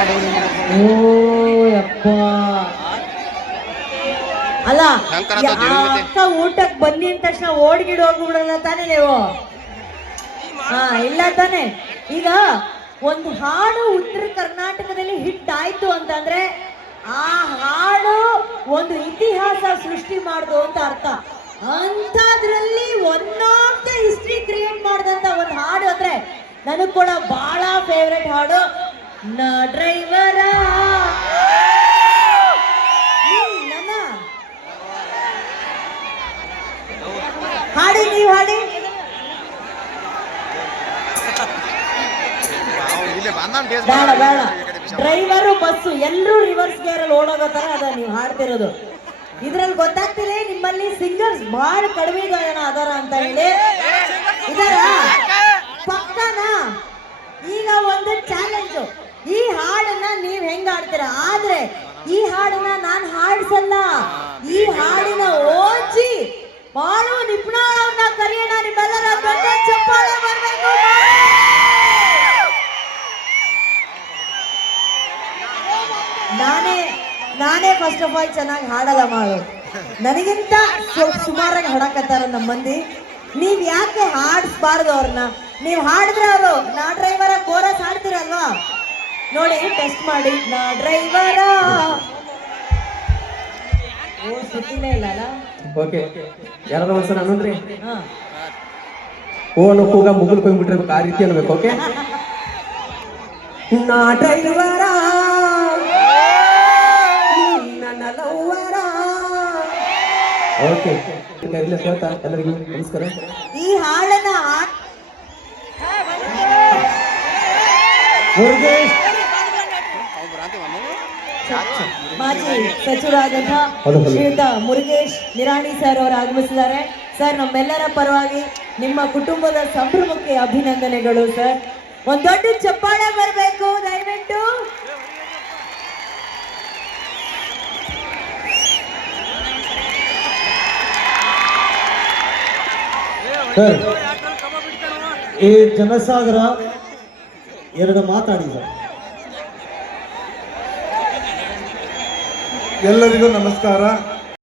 ಓ ಯಪ್ಪ ಅಲ್ಲ. ಅಕ್ಕ ಊಟಕ್ ಬನ್ನಿ ಅಂದ ತಕ್ಷಣ ಓಡ್ಗಿಡ್ ಹೋಗ್ಬಿಡಲ್ಲ ತಾನೇ ನೀವು? ಹಾ ಇಲ್ಲ ತಾನೆ. ಈಗ ಒಂದು ಹಾಡು ಉತ್ತರ ಕರ್ನಾಟಕದಲ್ಲಿ ಹಿಟ್ ಆಯ್ತು ಅಂತಂದ್ರೆ ಆ ಹಾಡು ಒಂದು ಇತಿಹಾಸ ಸೃಷ್ಟಿ ಮಾಡ್ದು ಅಂತ ಅರ್ಥ. ಅಂತದ್ರಲ್ಲಿ one of the history create ಮಾಡಿದಂತ ಒಂದು ಹಾಡು ಅಂದ್ರೆ ನನಗ್ ಕೂಡ ಬಹಳ ಫೇವ್ರೆಟ್ ಹಾಡು. ನ ನನ್ನ ಹಾಡಿ ನೀವು ಹಾಡಿ. ಬೇಡ ಬೇಡ. ಡ್ರೈವರು, ಬಸ್ಸು ಎಲ್ಲರೂ ರಿವರ್ಸ್ ಗೇರ್ ಅಲ್ಲಿ ಓಡೋಗೋ ತರ ಅದ ನೀವು ಹಾಡ್ತಿರೋದು. ಇದ್ರಲ್ಲಿ ಗೊತ್ತಾಗ್ತಿದೆ ನಿಮ್ಮಲ್ಲಿ ಸಿಂಗರ್ಸ್ ಬಹಳ ಕಡಿಮೆ ಗಾಯನ ಅದಾರ ಅಂತ ಹೇಳಿ. ಇದಾರ? ಪಕ್ಕನ? ಈಗ ಒಂದು ಚಾಲೆಂಜ್ ಈ ಹಾಡನ್ನ ನೀವ್ ಹೆಂಗ್ ಹಾಡ್ತೀರ? ಆದ್ರೆ ಈ ಹಾಡನ್ನ ನಾನ್ ಹಾಡ್ಸಲ್ಲ. ಈ ಹಾಡಿನ ಓಚಿ ಬಾಳು ನಿಪುಣರನ್ನ ಕರೆಯೋಣ ನಿಮ್ಮೆಲ್ಲರ ದೊಡ್ಡ ಚಪ್ಪಾಳೆ ಬರ್ಬೇಕು. ನಾನೇ ನಾನೇ ಫಸ್ಟ್ ಆಫ್ ಆಲ್ ಚೆನ್ನಾಗಿ ಹಾಡಲ್ಲ ಮಾಡು. ನನಗಿಂತ ಸ್ವಲ್ಪ ಸುಮಾರಾಗಿ ಹಾಡಕತ್ತಾರ ನಮ್ಮ ಮಂದಿ. ನೀವ್ ಯಾಕೆ ಹಾಡಿಸ್ಬಾರ್ದು ಅವ್ರನ್ನ? ನೀವ್ ಹಾಡಿದ್ರೆ ಅವರು ನಾ ಡ್ರೈವರ ಕೋರಸ್ ಹಾಡ್ತಿರಲ್ವಾ ನೋಡಿ ಟೆಸ್ಟ್ ಮಾಡಿ. ನಾ ಡ್ರೈವರ ಓ ಸುತ್ತಿನೇ ಇಲ್ಲ ಅಲ್ಲ ಓಕೆ ಯಾರಾದ್ರೂ ಒಂದ್ಸಲ ಅನ್ನೋದ್ರಿ? ಹಾ. ಓ ಅನ್ನೋ ಕೂಗ ಮುಗುಲ್ ಕೊಯ್ಬಿಟ್ಟಿರ್ಬೇಕು. ಆ ರೀತಿ ಅನ್ಬೇಕು ಓಕೆ ನಾ ಡ್ರೈವರ ನನ್ನ ಲವ್ವರ ಓಕೆ ಇಲ್ಲ ಹೇಳ್ತಾ ಎಲ್ಲರಿಗೂ ನಮಸ್ಕಾರ. ಈ ಹಾಡನ್ನ ಮುರುಗೇಶ್. ಮಾಜಿ ಸಚಿವರಾದಂಥ ಹೌದು. ಶ್ರೀಯುತ ಮುರುಗೇಶ್ ನಿರಾಣಿ ಸರ್ ಅವರು ಆಗಮಿಸಿದ್ದಾರೆ. ಸರ್ ನಮ್ಮೆಲ್ಲರ ಪರವಾಗಿ ನಿಮ್ಮ ಕುಟುಂಬದ ಸಂಭ್ರಮಕ್ಕೆ ಅಭಿನಂದನೆಗಳು ಸರ್. ಒಂದ್ ದೊಡ್ಡ ಚಪ್ಪಾಳೆ ಬರಬೇಕು ದಯವಿಟ್ಟು. ಸರ್ ಈ ಜನಸಾಗರ ಎರಡು ಮಾತಾಡಿ ಎಲ್ಲರಿಗೂ ನಮಸ್ಕಾರ.